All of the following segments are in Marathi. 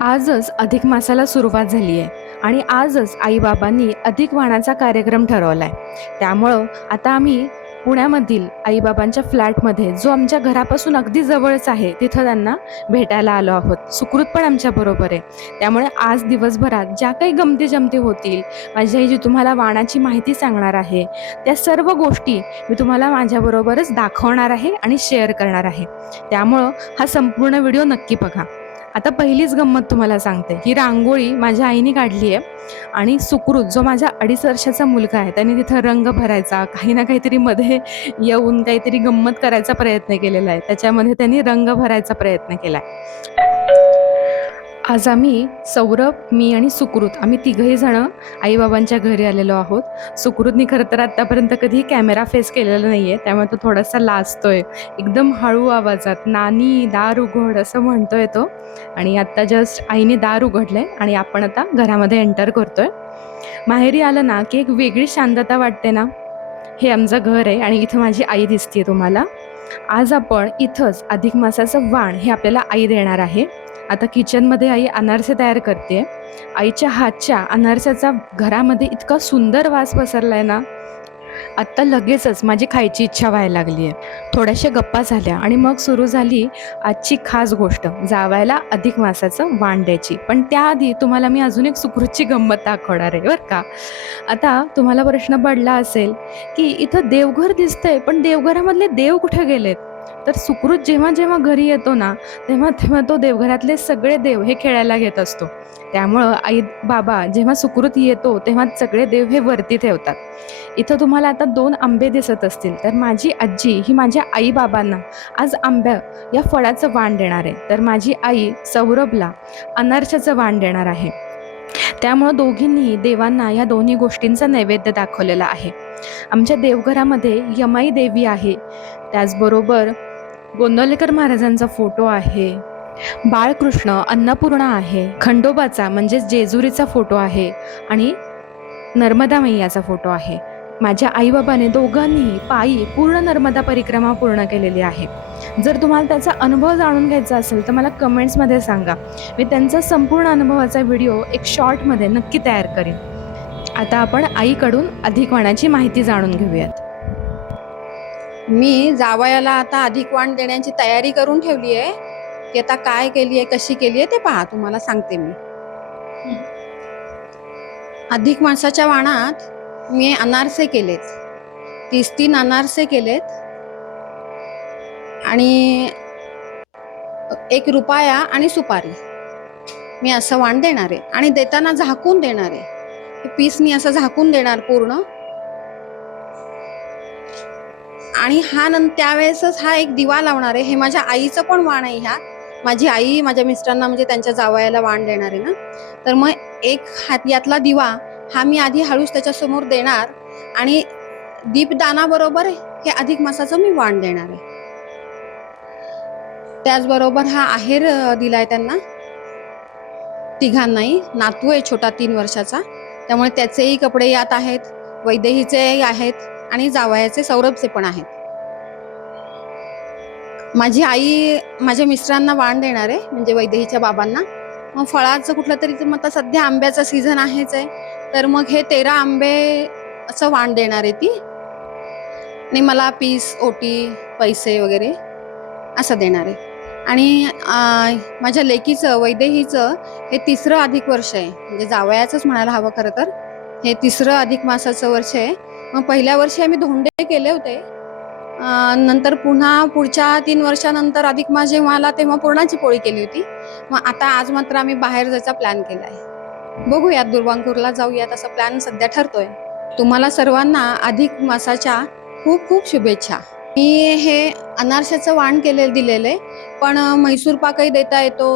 आजच अधिक मासाला सुरुवात झाली आहे आणि आजच आईबाबांनी अधिक वाणाचा कार्यक्रम ठरवलाय. त्यामुळं आता आम्ही पुण्यामधील आईबाबांच्या फ्लॅटमध्ये, जो आमच्या घरापासून अगदी जवळच आहे, तिथं त्यांना भेटायला आलो आहोत. सुकृत पण आमच्याबरोबर आहे. त्यामुळे आज दिवसभरात ज्या काही गमती-जमती होतील, माझी आई जी तुम्हाला वाणाची माहिती सांगणार आहे, त्या सर्व गोष्टी मी तुम्हाला माझ्याबरोबरच दाखवणार आहे आणि शेअर करणार आहे. त्यामुळं हा संपूर्ण व्हिडिओ नक्की बघा. आता पहिलीच गंमत तुम्हाला सांगते. ही रांगोळी माझ्या आईने काढली आहे आणि सुकृत जो माझा 2.5 वर्षाचा मुलगा आहे, त्याने तिथं रंग भरायचा, काही ना काहीतरी मध्ये येऊन काहीतरी गंमत करायचा प्रयत्न केलेला आहे. त्याच्यामध्ये त्यांनी रंग भरायचा प्रयत्न केला आज आम्ही सौरभ, मी आणि सुकृत आम्ही तिघही जण आई-बाबांच्या घरी आलेलो आहोत. सुकृतनी खरं तर आत्तापर्यंत कधी कॅमेरा फेस केलेला नाही आहे, त्यामुळे तो थोडासा लाजतोय. एकदम हळू आवाजात, "नानी दार उघड" असं म्हणतोय तो. आणि आत्ता जस्ट आईने दार उघडलंय आणि आपण आता घरामध्ये एंटर करतोय. माहेरी आलं ना की एक वेगळी शांतता वाटते ना. हे आमचं घर आहे आणि इथं माझी आई दिसते तुम्हाला. आज आपण इथंच अधिक मासाचं वाण हे आपल्याला आई देणार आहे. आता किचनमध्ये आई अनारसे तयार करते. आईच्या हातच्या अनारशाचा घरामध्ये इतका सुंदर वास पसरलाय ना, आत्ता लगेचच माझी खायची इच्छा व्हायला लागली आहे. थोड्याशा गप्पा झाल्या आणि मग सुरू झाली आजची खास गोष्ट, जावयाला अधिक मासाचं वाण द्यायची. पण त्याआधी तुम्हाला मी अजून एक सुकृतची गंमत दाखवणार आहे बरं का. आता तुम्हाला प्रश्न पडला असेल की इथं देवघर दिसतंय, पण देवघरामधले देव कुठे गेलेत? तर सुकृत जेव्हा जेव्हा घरी येतो ना, तेव्हा तेव्हा तो देवघरातले सगळे देव हे खेळायला घेत असतो. त्यामुळं आई बाबा जेव्हा सुकृत येतो तेव्हा सगळे देव हे वरती ठेवतात. इथं तुम्हाला आता 2 आंबे दिसत असतील, तर माझी आजी ही माझ्या आई-बाबांना आज आंब्या या फळाचं वाण देणार आहे. तर माझी आई सौरभला अनारशाचं वाण देणार आहे. त्यामुळं दोघींनीही देवांना या दोन्ही गोष्टींचा नैवेद्य दाखवलेला आहे. आमच्या देवघरामध्ये यमाई देवी आहे, त्याचबरोबर गोंदवलेकर महाराजांचा फोटो आहे, बाळकृष्ण, अन्नपूर्णा आहे, खंडोबाचा म्हणजेच जेजुरीचा फोटो आहे आणि नर्मदा मैयाचा फोटो आहे. माझ्या आईबाबाने दोघांनीही पायी पूर्ण नर्मदा परिक्रमा पूर्ण केलेली आहे. जर तुम्हाला त्याचा अनुभव जाणून घ्यायचा असेल तर मला कमेंट्समध्ये सांगा. मी त्यांचा संपूर्ण अनुभवाचा व्हिडिओ एक शॉर्टमध्ये नक्की तयार करेन. आता आपण आईकडून अधिक वाणाची माहिती जाणून घेऊयात. मी जावयाला आता अधिक वाण देण्याची तयारी करून ठेवली आहे. की आता काय केली आहे, कशी केली आहे ते पहा, तुम्हाला सांगते मी. अधिक मासाच्या वाणात मी अनारसे केलेत, 33 अनारसे केलेत आणि 1 रुपया आणि सुपारी मी असं वाण देणार आहे. आणि देताना झाकून देणार आहे, पीसनी असं झाकून देणार पूर्ण. आणि त्यावेळेसच हा एक दिवा लावणार आहे. हे माझ्या आईचं पण वाण आहे. माझी आई माझ्या मिस्टरांना म्हणजे त्यांच्या जावयाला वाण देणार आहे ना, तर मग एक यातला दिवा हा मी आधी हळूच त्याच्यासमोर देणार आणि दीपदानाबरोबर हे अधिक मासाचं मी वाण देणार आहे. त्याचबरोबर हा आहेर दिलाय त्यांना तिघांनाही. नातू आहे छोटा 3 वर्षाचा, त्यामुळे त्याचेही कपडे यात आहेत, वैदेहीचेही आहेत आणि जावयाचे सौरभचे पण आहेत. माझी आई माझ्या मिस्टरांना वाण देणार आहे, म्हणजे वैदेहीच्या बाबांना. मग फळाचं कुठलं तरी, तर मग आता सध्या आंब्याचा सीझन आहेच आहे, तर मग हे 13 आंबे असं वाण देणार आहे ती. आणि मला पीस, ओटी, पैसे वगैरे असं देणार आहे. आणि माझ्या लेकीचं, वैदेहीचं हे 3रं अधिक वर्ष आहे, म्हणजे जावयाचंच म्हणायला हवं खरं तर. हे 3रं अधिक मासाचं वर्ष आहे. मग पहिल्या वर्षी आम्ही धोंडे केले होते, नंतर पुन्हा पुढच्या 3 वर्षानंतर अधिक मास जेव्हा आला तेव्हा पुरणाची पोळी केली होती. मग आता आज मात्र आम्ही बाहेर जायचा प्लॅन केला आहे. बघूयात, दुर्वांकूरला जाऊयात असा प्लॅन सध्या ठरतोय. तुम्हाला सर्वांना अधिक मासाच्या खूप खूप शुभेच्छा. मी हे अनारशाचं वाण दिलेलं आहे, पण म्हैसूर पाकही देता येतो,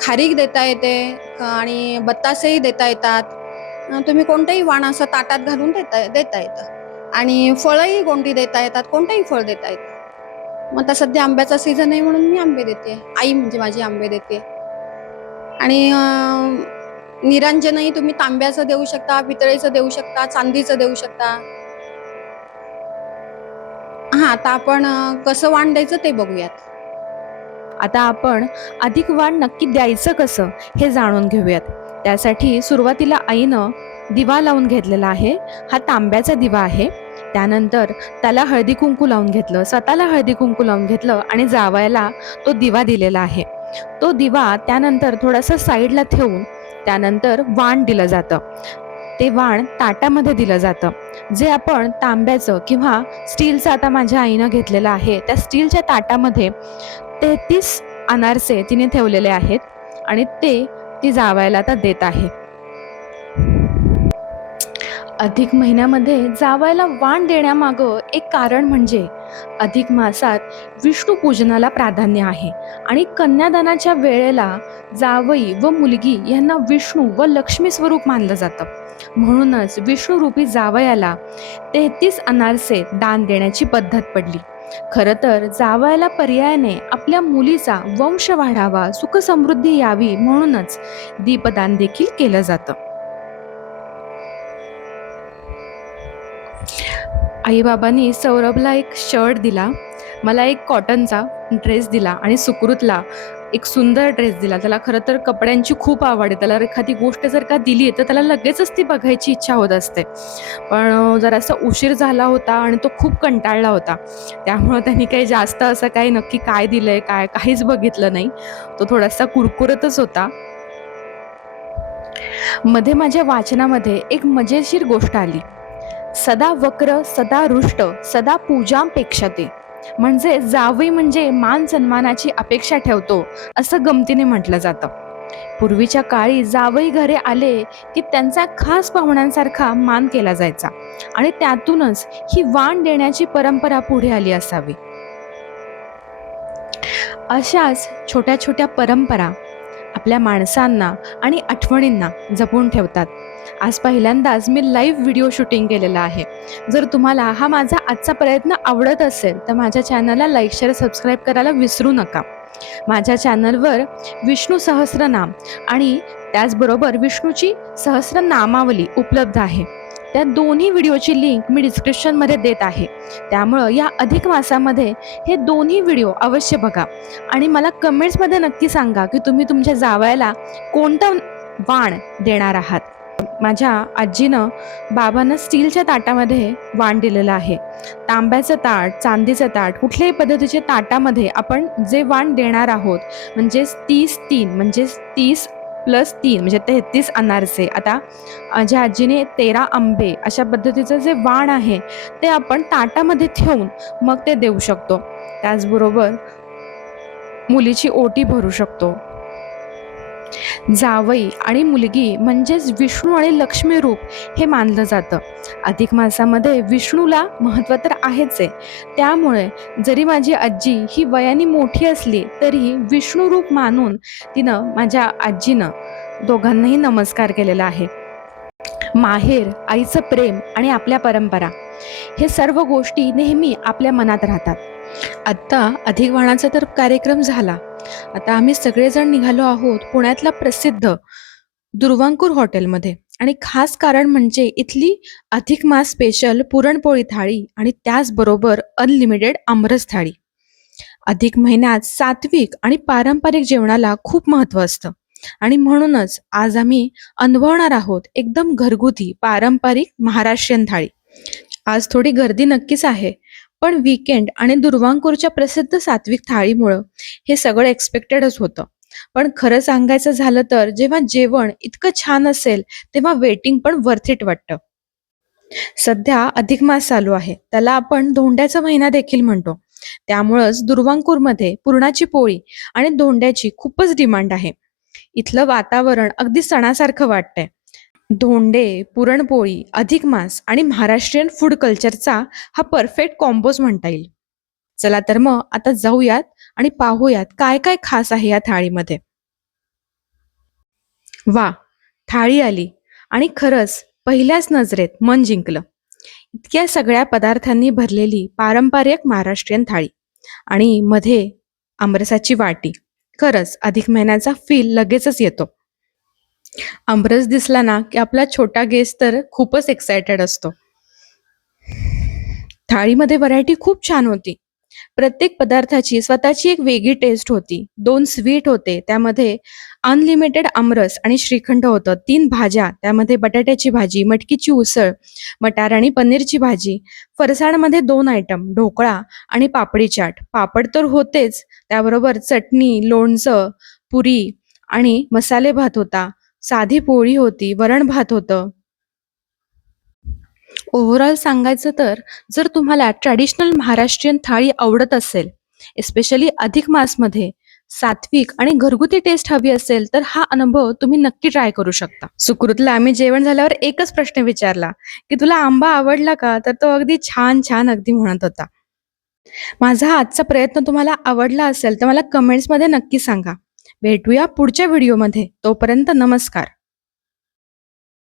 खारीक देता येते आणि बत्तासेही देता येतात. तुम्ही कोणतंही वाण असं ताटात घालून देता येतं. आणि फळही कोणती देता येतात, कोणतंही फळ देता येतं. मग आता सध्या आंब्याचा सीझन आहे म्हणून मी आंबे देते, आई म्हणजे माझी आंबे देते. आणि निरांजनही तुम्ही तांब्याचं देऊ शकता, पितळेचं देऊ शकता, चांदीचं देऊ शकता. आता आपण कसं वाण द्यायचं ते बघूयात. आता आपण अधिक वाण नक्की द्यायचं कसं हे जाणून घेऊयात. त्यासाठी सुरुवातीला आईनं दिवा लावून घेतलेला आहे. हा तांब्याचा दिवा आहे. त्यानंतर त्याला हळदी कुंकू लावून घेतलं, स्वतःला हळदी कुंकू लावून घेतलं आणि जावयाला तो दिवा दिलेला आहे. तो दिवा त्यानंतर थोडासा साईडला ठेवून त्यानंतर वाण दिलं जातं. ते वाण ताटामध्ये दिलं जातं, जे आपण तांब्याचं किंवा स्टीलचं आता माझ्या आईनं घेतलेलं आहे. त्या स्टीलच्या ताटामध्ये 33 अनारसे तिने ठेवलेले आहेत आणि ते ती जावयाला आता देत आहे. अधिक महिन्यामध्ये जावयाला वाण देण्यामागं एक कारण म्हणजे अधिक मासात विष्णू पूजनाला प्राधान्य आहे आणि कन्यादानाच्या वेळेला जावई व मुलगी यांना विष्णू व लक्ष्मी स्वरूप मानलं जातं. म्हणूनच विष्णुरूपी जावयाला 33 अनारसे दान देण्याची पद्धत पडली. खरं तर जावयाला पर्यायाने आपल्या मुलीचा वंश वाढावा, सुखसमृद्धी यावी म्हणूनच दीपदान देखील केलं जातं. आईबाबांनी सौरभला एक शर्ट दिला, मला एक कॉटनचा ड्रेस दिला आणि सुकृतला एक सुंदर ड्रेस दिला. त्याला खरं तर कपड्यांची खूप आवड आहे. त्याला एखादी गोष्ट जर का दिली तर त्याला लगेचच ती बघायची इच्छा होत असते. पण जरासा उशीर झाला होता आणि तो खूप कंटाळला होता. त्यामुळं त्यांनी काही जास्त असं काही नक्की काय दिलंय काय काहीच बघितलं नाही. तो थोडासा कुरकुरतच होता. मध्ये माझ्या वाचनामध्ये एक मजेशीर गोष्ट आली. सदा वक्र सदा रुष्ट सदा पूजांपेक्षते, म्हणजे जावई म्हणजे मान सन्मानाची अपेक्षा ठेवतो असं गमतीने म्हटलं जातं. पूर्वीच्या काळी जावई घरी आले की त्यांचा खास पाहुण्यांसारखा मान केला जायचा आणि त्यातूनच ही वाण देण्याची परंपरा पुढे आली असावी. अशाच छोट्या छोट्या परंपरा आपल्या माणसांना आणि आठवणींना जपून ठेवतात. आज पहिल्यांदाच मी लाईव्ह व्हिडिओ शूटिंग केलेला आहे. जर तुम्हाला हा माझा आजचा प्रयत्न आवडत असेल तर माझ्या चॅनलला लाईक शेअर सबस्क्राईब करायला विसरू नका. माझ्या चॅनलवर विष्णू सहस्रनाम आणि त्याचबरोबर विष्णूची सहस्रनामावली उपलब्ध आहे. त्या दोन्ही व्हिडिओची लिंक मी डिस्क्रिप्शनमध्ये देत आहे. त्यामुळं या अधिक मासामध्ये हे दोन्ही व्हिडिओ अवश्य बघा आणि मला कमेंट्समध्ये नक्की सांगा की तुम्ही तुमच्या जावयाला कोणतं वाण देणार आहात. माझ्या आजीनं बाबांना स्टीलच्या ताटामध्ये वाण दिलेलं आहे. तांब्याचं ताट, चांदीचं ताट, कुठल्याही पद्धतीच्या ताटामध्ये आपण जे वाण देणार आहोत म्हणजे 30 म्हणजे 30+3 म्हणजे 33 अनारसे. आता माझ्या आजीने 13 आंबे अशा पद्धतीचं जे वाण आहे ते आपण ताटामध्ये ठेवून मग ते देऊ शकतो. त्याचबरोबर मुलीची ओटी भरू शकतो. जावई आणि मुलगी म्हणजेच विष्णू आणि लक्ष्मी रूप हे मानलं जातं. अधिक मासामध्ये विष्णूला महत्त्व तर आहेच आहे. त्यामुळे जरी माझी आजी ही वयाने मोठी असली तरी विष्णू रूप मानून माझ्या आजीनं दोघांनाही नमस्कार केलेला आहे. माहेर, आईचं प्रेम आणि आपल्या परंपरा हे सर्व गोष्टी नेहमी आपल्या मनात राहतात. आत्ता अधिक वाणाचा तर कार्यक्रम झाला. आता आम्ही सगळेजण निघालो आहोत पुण्यातल्या प्रसिद्ध दुर्वांकूर हॉटेलमध्ये आणि खास कारण म्हणजे इथली अधिक मास स्पेशल पुरणपोळी थाळी आणि त्याचबरोबर अनलिमिटेड आमरस थाळी. अधिक महिन्यात सात्विक आणि पारंपरिक जेवणाला खूप महत्त्व असतं आणि म्हणूनच आज आम्ही अनुभवणार आहोत एकदम घरगुती पारंपरिक महाराष्ट्रीयन थाळी. आज थोडी गर्दी नक्कीच आहे, पण वीकेंड आणि दुर्वांकूरच्या प्रसिद्ध सात्विक थाळीमुळं हे सगळं एक्सपेक्टेडच होतं. पण खरं सांगायचं झालं तर जेव्हा जेवण इतकं छान असेल तेव्हा वेटिंग पण वर्थ इट वाटतं. सध्या अधिक मास चालू आहे, त्याला आपण धोंड्याचा महिना देखील म्हणतो. त्यामुळंच दुर्वांकूरमध्ये पुरणाची पोळी आणि धोंड्याची खूपच डिमांड आहे. इथलं वातावरण अगदी सणासारखं वाटतंय. धोंडे, पुरणपोळी, अधिक मास आणि महाराष्ट्रीयन फूड कल्चरचा हा परफेक्ट कॉम्बोज म्हणता येईल. चला तर मग आता जाऊयात आणि पाहूयात काय काय खास आहे या थाळीमध्ये. वा, थाळी आली आणि खरंच पहिल्याच नजरेत मन जिंकलं. इतक्या सगळ्या पदार्थांनी भरलेली पारंपरिक महाराष्ट्रीयन थाळी आणि मध्ये आमरसाची वाटी. खरंच अधिक महिन्याचा फील लगेचच येतो. आमरस दिसला ना की आपला छोटा गेस्ट तर खूपच एक्सायटेड असतो. थाळीमध्ये व्हरायटी खूप छान होती. प्रत्येक पदार्थाची स्वतःची एक वेगळी टेस्ट होती. 2 स्वीट होते, त्यामध्ये अनलिमिटेड आमरस आणि श्रीखंड होतं. 3 भाज्या, त्यामध्ये बटाट्याची भाजी, मटकीची उसळ, मटार आणि पनीरची भाजी. फरसाणमध्ये 2 आयटम, ढोकळा आणि पापडी चाट. पापड तर होतेच, त्याबरोबर चटणी, लोणचं, पुरी आणि मसाले भात होता. साधी पोळी होती, वरण भात होतं. ओव्हरऑल सांगायचं तर, जर तुम्हाला ट्रॅडिशनल महाराष्ट्रीयन थाळी आवडत असेल, एस्पेशली अधिक मासमध्ये सात्विक आणि घरगुती टेस्ट हवी असेल, तर हा अनुभव तुम्ही नक्की ट्राय करू शकता. सुकृतला आम्ही जेवण झाल्यावर एकच प्रश्न विचारला, की "तुला आंबा आवडला का?" तर तो अगदी छान, छान अगदी म्हणत होता. माझा हा आजचा प्रयत्न तुम्हाला आवडला असेल, तर मला कमेंट्समध्ये नक्की सांगा. भेटूया पुढच्या व्हिडिओमध्ये. तोपर्यंत नमस्कार.